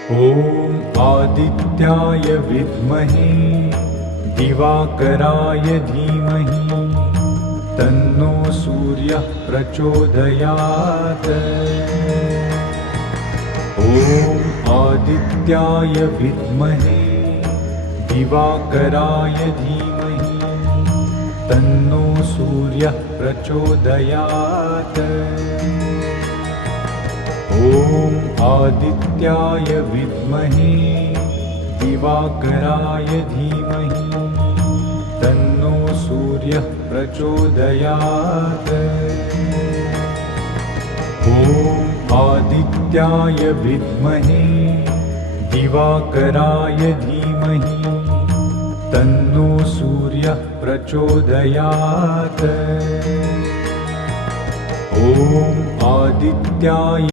ॐ आदित्याय विद्महे दिवाकराय धीमहि तन्नो सूर्यः प्रचोदयात्। ॐ आदित्याय विद्महे दिवाकराय धीमहि तन्नो सूर्यः प्रचोदयात्। ॐ आदित्याय विद्महे दिवाकराय धीमहि तन्नो सूर्यः प्रचोदयात्। ॐ आदित्याय विद्महे दिवाकराय धीमहि तन्नो सूर्यः प्रचोदयात्। ॐ आदित्याय